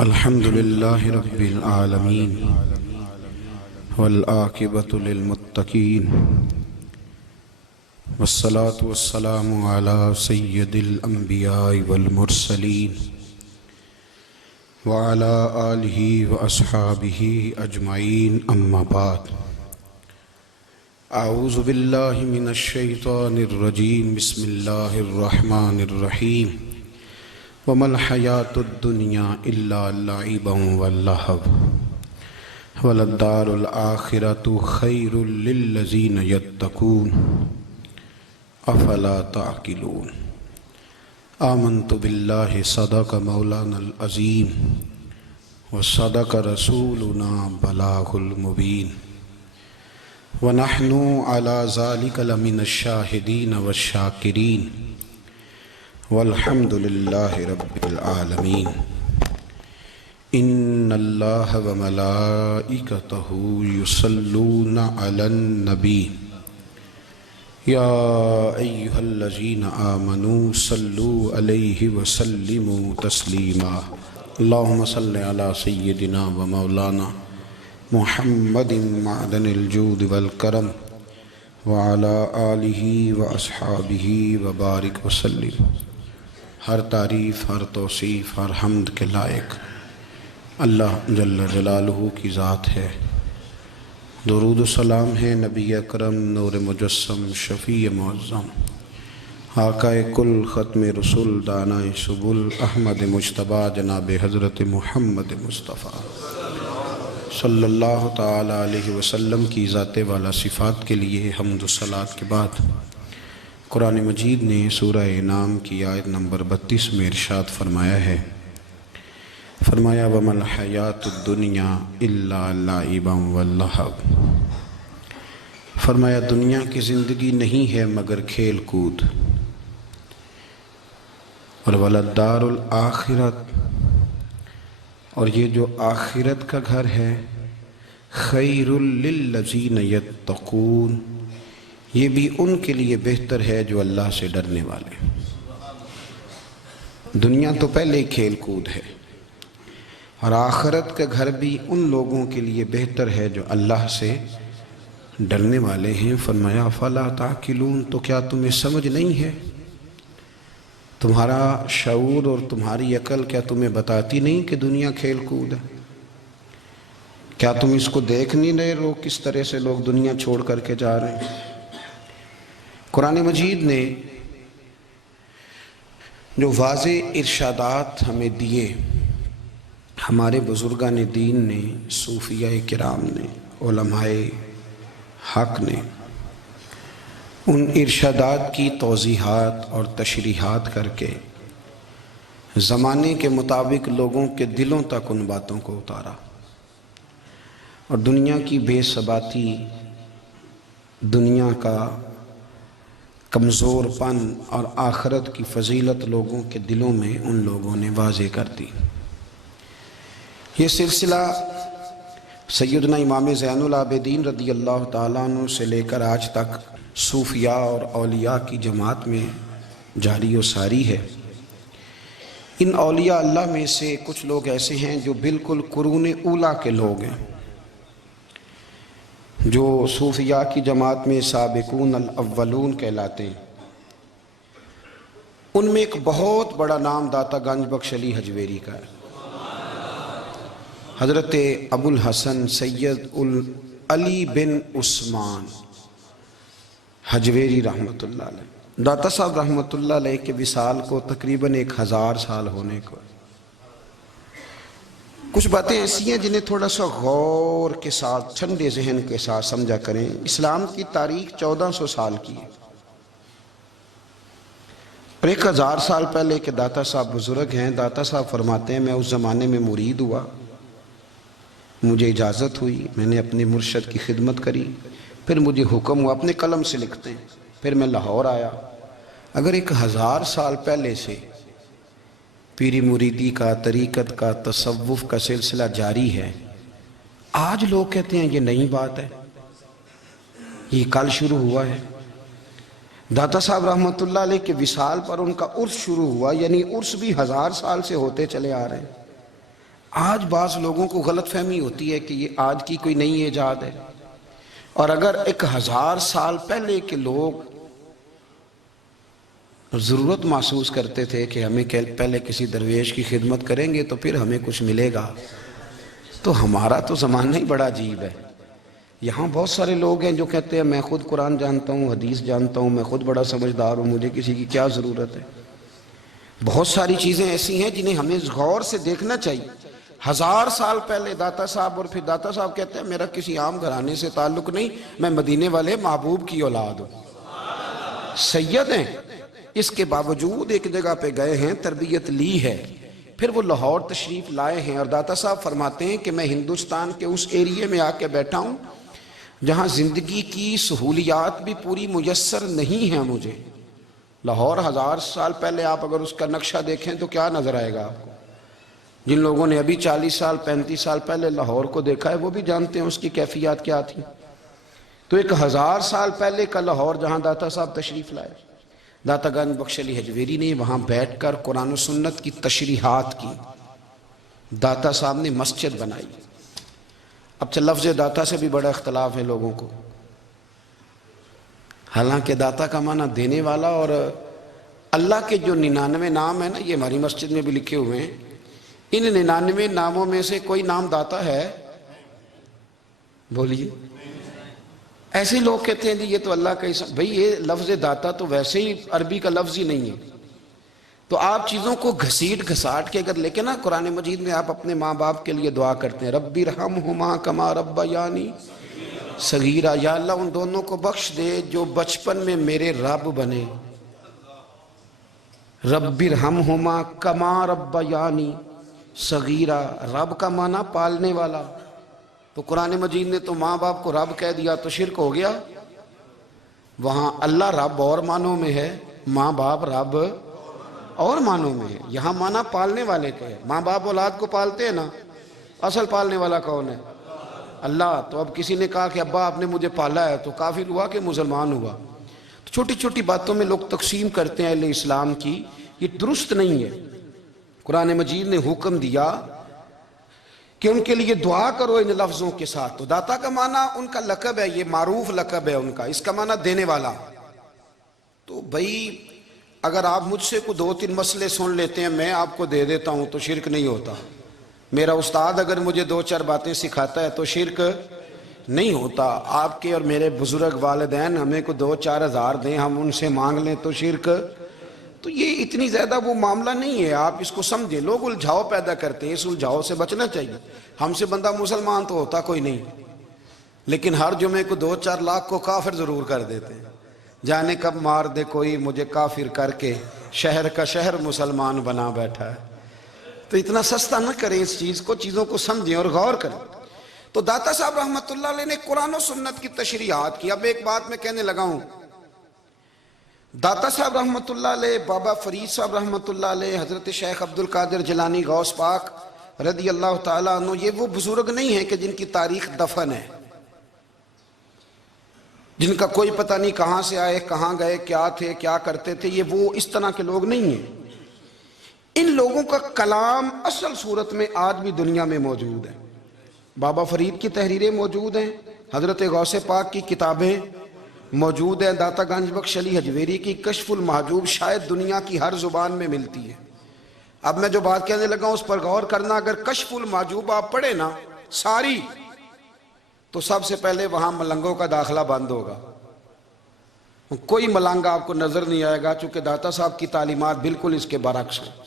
الحمد لله رب العالمين والعاقبة للمتقين والصلاة والسلام على سيد الأنبياء والمرسلين وعلى آله وأصحابه أجمعين أما بعد أعوذ بالله من الشيطان الرجيم بسم الله الرحمن الرحيم وما الحياة الدنيا إلا لعب ولهو وللدار الآخرة خير للذين يتقون أفلا تعقلون آمنت بالله صدق مولانا العظيم وصدق رسولنا بلاغ المبين ونحن على ذلك لمن الشاهدين والشاكرين والحمد لله رب العالمين إن الله وملائكته يصلون على النبي يا أيها الذين آمنوا صلوا عليه وسلموا تسليما اللهم صل على سيدنا ومولانا محمد معدن الجود والكرم وعلى آله وأصحابه وبارك وسلم۔ ہر تعریف، ہر توصیف، ہر حمد کے لائق اللہ جل جلالہ کی ذات ہے۔ درود و سلام ہے نبی اکرم نور مجسم شفیع معظم آقا کل ختم رسول دانائے سبل احمد مجتبیٰ جناب حضرت محمد مصطفیٰ صلی اللہ تعالی علیہ وسلم کی ذات والا صفات کے لیے حمد و صلوات کے بعد قرآن مجید نے سورہ انعام کی آیت نمبر 32 میں ارشاد فرمایا ہے، فرمایا وَمَا الْحَيَاةُ الدُّنْيَا إِلَّا لَعِبًا وَلَهْوٌ، فرمایا دنیا کی زندگی نہیں ہے مگر کھیل کود، اور وَلَلدَّارُ الْآخِرَةُ، اور یہ جو آخرت کا گھر ہے، خَيْرٌ لِلَّذِينَ يَتَّقُونَ، یہ بھی ان کے لیے بہتر ہے جو اللہ سے ڈرنے والے۔ دنیا تو پہلے ہی کھیل کود ہے، اور آخرت کا گھر بھی ان لوگوں کے لیے بہتر ہے جو اللہ سے ڈرنے والے ہیں۔ فرمایا فلا تعقلون، تو کیا تمہیں سمجھ نہیں ہے؟ تمہارا شعور اور تمہاری عقل کیا تمہیں بتاتی نہیں کہ دنیا کھیل کود ہے؟ کیا تم اس کو دیکھ نہیں رہے لوگ کس طرح سے لوگ دنیا چھوڑ کر کے جا رہے ہیں؟ قرآن مجید نے جو واضح ارشادات ہمیں دیے، ہمارے بزرگان دین نے، صوفیاء کرام نے، علماء حق نے ان ارشادات کی توضیحات اور تشریحات کر کے زمانے کے مطابق لوگوں کے دلوں تک ان باتوں کو اتارا، اور دنیا کی بے ثباتی، دنیا کا کمزور پن اور آخرت کی فضیلت لوگوں کے دلوں میں ان لوگوں نے واضح کر دی۔ یہ سلسلہ سیدنا امام زین العابدین رضی اللہ تعالیٰ عنہ سے لے کر آج تک صوفیاء اور اولیاء کی جماعت میں جاری و ساری ہے۔ ان اولیاء اللہ میں سے کچھ لوگ ایسے ہیں جو بالکل قرون اولیٰ کے لوگ ہیں، جو صوفیاء کی جماعت میں سابقون الاولون کہلاتے ہیں۔ ان میں ایک بہت بڑا نام داتا گنج بخش علی حجویری کا ہے۔ حضرت ابو الحسن سید علی بن عثمان حجویری رحمۃ اللہ علیہ، داتا صاحب رحمۃ اللہ علیہ کے وصال کو تقریباً 1000 سال ہونے کو۔ کچھ باتیں ایسی ہیں جنہیں تھوڑا سا غور کے ساتھ، ٹھنڈے ذہن کے ساتھ سمجھا کریں۔ اسلام کی تاریخ 1400 سال کی ہے، اور 1000 سال پہلے کے داتا صاحب بزرگ ہیں۔ داتا صاحب فرماتے ہیں میں اس زمانے میں مرید ہوا، مجھے اجازت ہوئی، میں نے اپنے مرشد کی خدمت کری، پھر مجھے حکم ہوا، اپنے قلم سے لکھتے ہیں، پھر میں لاہور آیا۔ اگر 1000 سال پہلے سے پیری مریدی کا، طریقت کا، تصوف کا سلسلہ جاری ہے، آج لوگ کہتے ہیں یہ نئی بات ہے، یہ کل شروع ہوا ہے۔ داتا صاحب رحمۃ اللہ علیہ کے وصال پر ان کا عرس شروع ہوا، یعنی عرس بھی 1000 سال سے ہوتے چلے آ رہے ہیں۔ آج بعض لوگوں کو غلط فہمی ہوتی ہے کہ یہ آج کی کوئی نئی ایجاد ہے، اور اگر 1000 سال پہلے کے لوگ ضرورت محسوس کرتے تھے کہ ہمیں پہلے کسی درویش کی خدمت کریں گے تو پھر ہمیں کچھ ملے گا، تو ہمارا تو زمانہ ہی بڑا عجیب ہے۔ یہاں بہت سارے لوگ ہیں جو کہتے ہیں میں خود قرآن جانتا ہوں، حدیث جانتا ہوں، میں خود بڑا سمجھدار ہوں، مجھے کسی کی کیا ضرورت ہے۔ بہت ساری چیزیں ایسی ہیں جنہیں ہمیں غور سے دیکھنا چاہیے۔ 1000 سال پہلے داتا صاحب، اور پھر داتا صاحب کہتے ہیں میرا کسی عام گھرانے سے تعلق نہیں، میں مدینے والے محبوب کی اولاد ہوں، سید ہیں۔ اس کے باوجود ایک جگہ پہ گئے ہیں، تربیت لی ہے، پھر وہ لاہور تشریف لائے ہیں، اور داتا صاحب فرماتے ہیں کہ میں ہندوستان کے اس ایریے میں آ کے بیٹھا ہوں جہاں زندگی کی سہولیات بھی پوری میسر نہیں ہیں مجھے۔ لاہور 1000 سال پہلے آپ اگر اس کا نقشہ دیکھیں تو کیا نظر آئے گا آپ کو؟ جن لوگوں نے ابھی 40 سال 35 سال پہلے لاہور کو دیکھا ہے وہ بھی جانتے ہیں اس کی کیفیات کیا تھی۔ تو ایک 1000 سال پہلے کا لاہور جہاں داتا صاحب تشریف لائے، داتا گنج بخش علی حجویری نے وہاں بیٹھ کر قرآن و سنت کی تشریحات کی، داتا صاحب نے مسجد بنائی۔ اب لفظ داتا سے بھی بڑا اختلاف ہے لوگوں کو، حالانکہ داتا کا معنی دینے والا، اور اللہ کے جو 99 نام ہیں نا، یہ ہماری مسجد میں بھی لکھے ہوئے ہیں، ان 99 ناموں میں سے کوئی نام داتا ہے؟ بولیے۔ ایسے لوگ کہتے ہیں جی یہ تو اللہ کا اسم، بھئی یہ لفظ داتا تو ویسے ہی عربی کا لفظ ہی نہیں ہے۔ تو آپ چیزوں کو گھسیٹ گھساٹ کے اگر لے کے نا قرآن مجید میں آپ اپنے ماں باپ کے لیے دعا کرتے ہیں، رب ارحمہما کما ربیانی صغیرا، یا اللہ ان دونوں کو بخش دے جو بچپن میں میرے رب بنے۔ رب ارحمہما کما ربیانی صغیرا، رب کا معنی پالنے والا، تو قرآن مجید نے تو ماں باپ کو رب کہہ دیا تو شرک ہو گیا۔ وہاں اللہ رب اور معنوں میں ہے، ماں باپ رب اور معنوں میں ہے۔ یہاں معنی پالنے والے کے ہے، ماں باپ اولاد کو پالتے ہیں نا، اصل پالنے والا کون ہے؟ اللہ۔ تو اب کسی نے کہا کہ ابا آپ نے مجھے پالا ہے، تو کافر ہوا کہ مسلمان ہوا؟ تو چھوٹی چھوٹی باتوں میں لوگ تقسیم کرتے ہیں اہل اسلام کی، یہ درست نہیں ہے۔ قرآن مجید نے حکم دیا کہ ان کے لیے دعا کرو ان لفظوں کے ساتھ۔ تو داتا کا معنی ان کا لقب ہے، یہ معروف لقب ہے ان کا، اس کا معنی دینے والا۔ تو بھئی اگر آپ مجھ سے کوئی 2-3 مسئلے سن لیتے ہیں، میں آپ کو دے دیتا ہوں تو شرک نہیں ہوتا۔ میرا استاد اگر مجھے 2-4 باتیں سکھاتا ہے تو شرک نہیں ہوتا۔ آپ کے اور میرے بزرگ والدین ہمیں کو 2-4 ہزار دیں، ہم ان سے مانگ لیں تو شرک، تو یہ اتنی زیادہ وہ معاملہ نہیں ہے۔ آپ اس کو سمجھیں، لوگ الجھاؤ پیدا کرتے ہیں، اس الجھاؤ سے بچنا چاہیے۔ ہم سے بندہ مسلمان تو ہوتا کوئی نہیں، لیکن ہر جمعے کو 2-4 لاکھ کو کافر ضرور کر دیتے ہیں۔ جانے کب مار دے کوئی مجھے کافر کر کے، شہر کا شہر مسلمان بنا بیٹھا ہے۔ تو اتنا سستا نہ کریں اس چیز کو، چیزوں کو سمجھیں اور غور کریں۔ تو داتا صاحب رحمت اللہ علیہ نے قرآن و سنت کی تشریحات کی۔ اب ایک بات میں کہنے لگا ہوں، داتا صاحب رحمت اللہ علیہ، بابا فرید صاحب رحمت اللہ علیہ، حضرت شیخ عبد القادر جیلانی غوث پاک رضی اللہ تعالیٰ عنہ، یہ وہ بزرگ نہیں ہیں کہ جن کی تاریخ دفن ہے، جن کا کوئی پتہ نہیں کہاں سے آئے، کہاں گئے، کیا تھے، کیا کرتے تھے، یہ وہ اس طرح کے لوگ نہیں ہیں۔ ان لوگوں کا کلام اصل صورت میں آج بھی دنیا میں موجود ہے۔ بابا فرید کی تحریریں موجود ہیں، حضرت غوث پاک کی کتابیں موجود ہیں، داتا گنج بخش علی حجویری کی کشف المحجوب شاید دنیا کی ہر زبان میں ملتی ہے۔ اب میں جو بات کہنے لگا ہوں اس پر غور کرنا، اگر کشف المحجوب آپ پڑھیں نا ساری، تو سب سے پہلے وہاں ملنگوں کا داخلہ بند ہوگا، کوئی ملنگ آپ کو نظر نہیں آئے گا، چونکہ داتا صاحب کی تعلیمات بالکل اس کے برعکس ہیں۔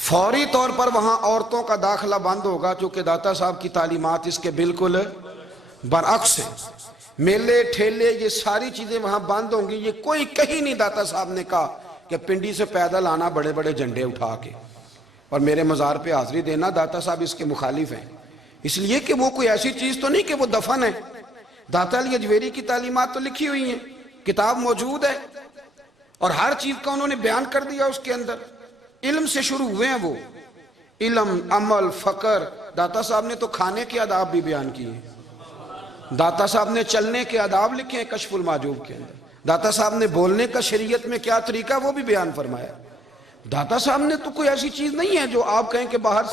فوری طور پر وہاں عورتوں کا داخلہ بند ہوگا، چونکہ داتا صاحب کی تعلیمات اس کے بالکل برعکس ہیں۔ میلے ٹھیلے یہ ساری چیزیں وہاں بند ہوں گی۔ یہ کوئی کہیں نہیں داتا صاحب نے کہا کہ پنڈی سے پیدل آنا بڑے بڑے جھنڈے اٹھا کے اور میرے مزار پہ حاضری دینا، داتا صاحب اس کے مخالف ہیں، اس لیے کہ وہ کوئی ایسی چیز تو نہیں کہ وہ دفن ہے۔ داتا علی حجویری کی تعلیمات تو لکھی ہوئی ہیں، کتاب موجود ہے، اور ہر چیز کا انہوں نے بیان کر دیا اس کے اندر۔ علم سے شروع ہوئے ہیں وہ، علم، عمل، فقر۔ داتا صاحب نے تو کھانے کے آداب بھی بیان کیے، داتا صاحب نے چلنے کے آداب لکھے ہیں کشف المحجوب کے اندر، داتا صاحب نے بولنے کا شریعت میں کیا طریقہ وہ بھی بیان فرمایا۔ داتا صاحب نے تو کوئی ایسی چیز نہیں ہے جو آپ کہیں کہ باہر